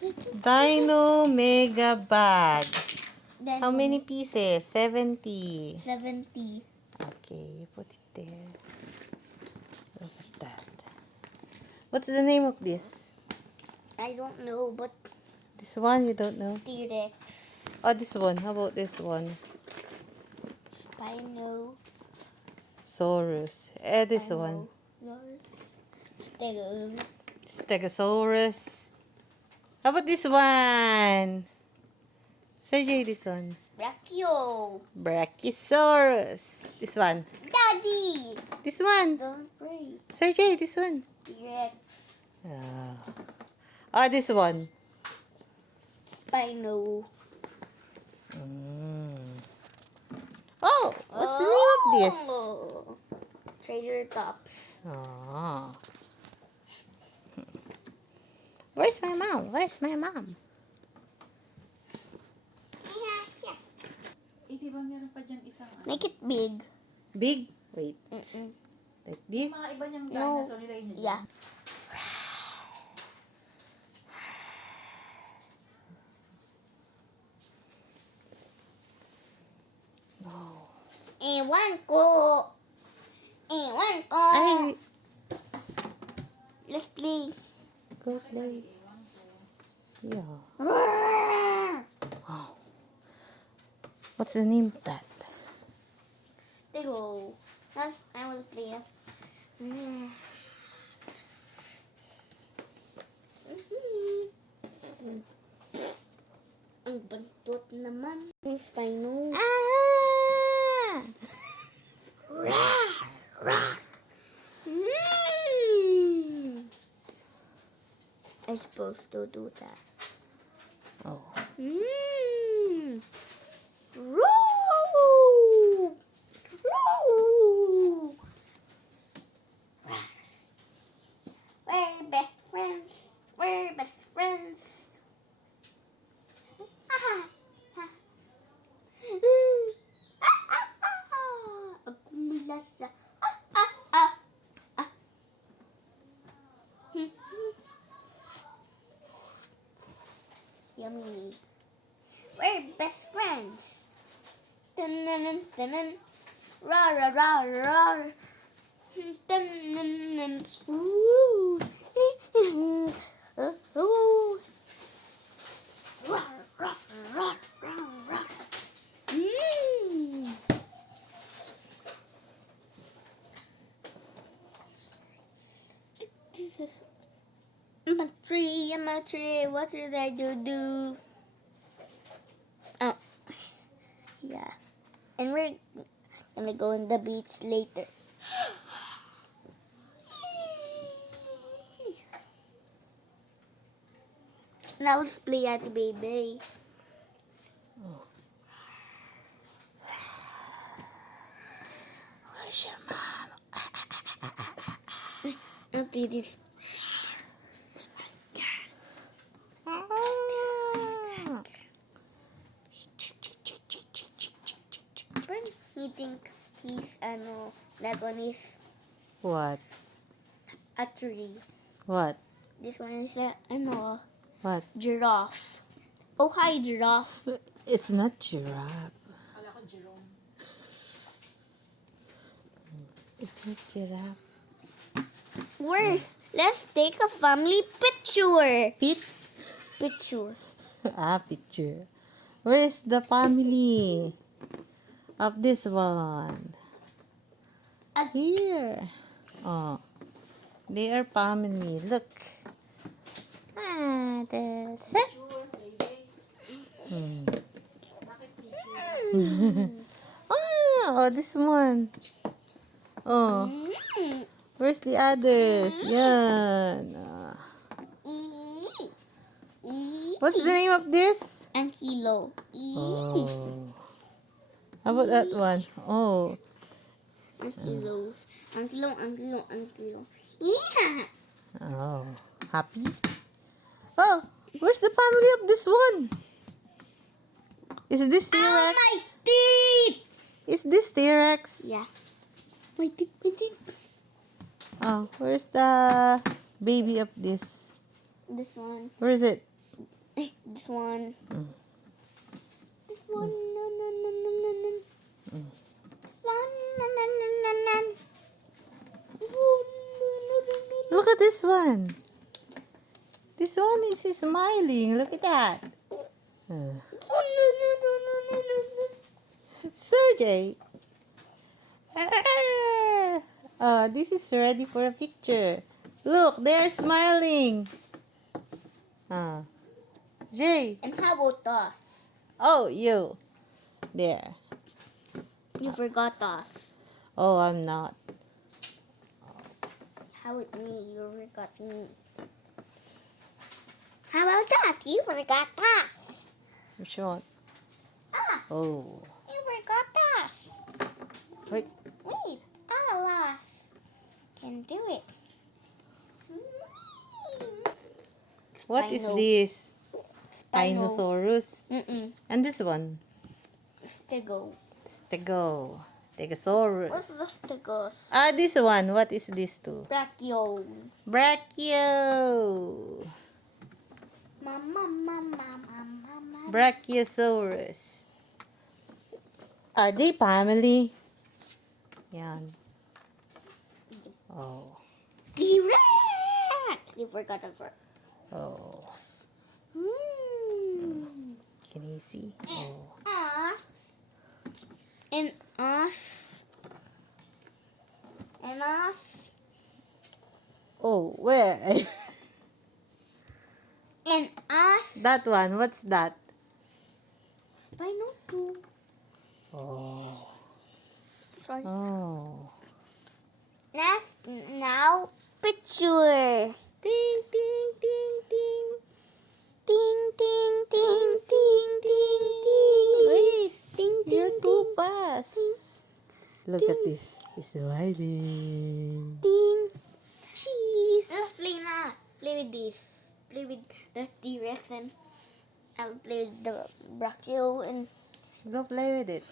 Dino Mega Bag. Then How many pieces? 70. 70. Okay, put it there. Look at that. What's the name of this? I don't know, but This one you don't know? T-Rex. Oh, this one. How about this one? Spino. Saurus. This one. Stego. Stegosaurus. How about this one? Sergey, this one. Brachio. Brachiosaurus. This one. Daddy. This one. Don't break. Sergey, this one. T-Rex. Oh, this one. Spino. Oh, what's the name of this? Trader Tops. Oh. Where's my mom? Where's my mom? Di ba meron pa dyan isang Make it big. Big? Wait. Like this? mga iba niyang No. dinosaur nila yun. Yeah. Ewan ko. Ewan ko. Ay, Let's play. go play. Yeah. What's the name of that? Stigo. I will play it. Ang bantot naman. Spino. Ah! I'm supposed to do that. Oh. Row! Row! We're best friends. We're best friends. Agumila siya. Yummy. We're best friends. Dun-dun-dun, dun-dun. Rar, rar, rar, rar. Dun-dun-dun. Ooh. Ooh. Rar, rar, rar, rar, rar. I'm a tree, what should I do? Oh, yeah. And we're gonna go on the beach later. Now let's play at the baby. Where's your mom? I'll play this. He think he's that one is What? a tree. What? This one is a What? giraffe. Oh hi giraffe. It's not giraffe. Kala ko Jerome. It's not giraffe. Let's take a family picture. Picture. Picture. Where is the family of this one? Here. Oh. They are family. Look. Ah, that's it. Oh, this one. Oh. Where's the others? Yan. What's the name of this? Ankilo. Oh. How about that one? Oh. Ankilos. Ankilo. Yeah. Oh. Happy? Oh, where's the family of this one? Is this Oh, T-Rex? my teeth. Is this T-Rex? Yeah. My teeth. Oh, where's the baby of this? This one. Where is it? This one. Mm. This one. No, no, no, no, no, no. This one. No, no, no, no, no. This one. No, no, no, no, no. Look at this one. This one is smiling. Look at that. This one. No, no, no, no, no, no, no. Sergey. This is ready for a picture. Look, they're smiling. Jay. And how about us? Oh, you. There. You forgot us. Oh, I'm not. How about me? You forgot me. How about us? You forgot us. Which one? Ah, Oh. you forgot us. Wait. Wait, us can do it. What is Spino. this? Spino. Spinosaurus. Mm-mm. And this one? Stego. Stego. Stegosaurus. What's the stegos? This one. What is this too? Brachio. Brachio. Mama, mama, mama, mama. Brachiosaurus. Are they family? Yan. Oh. T-Rex. You forgot of her. Oh. Can you see? Oh. Us. And us. And us. Oh, where? And us. That one. What's that? Spino too. Oh. Sorry. Oh. Now picture. Ding, ding, ding, ding. Ding ding ding ding ding ding. Wait. Ding You're ding too ding fast. Look at this. He's smiling. ding. Cheese. Let's play na. Play with this. Play with the T-Rex and I'll play with the Brachio and Go play with it.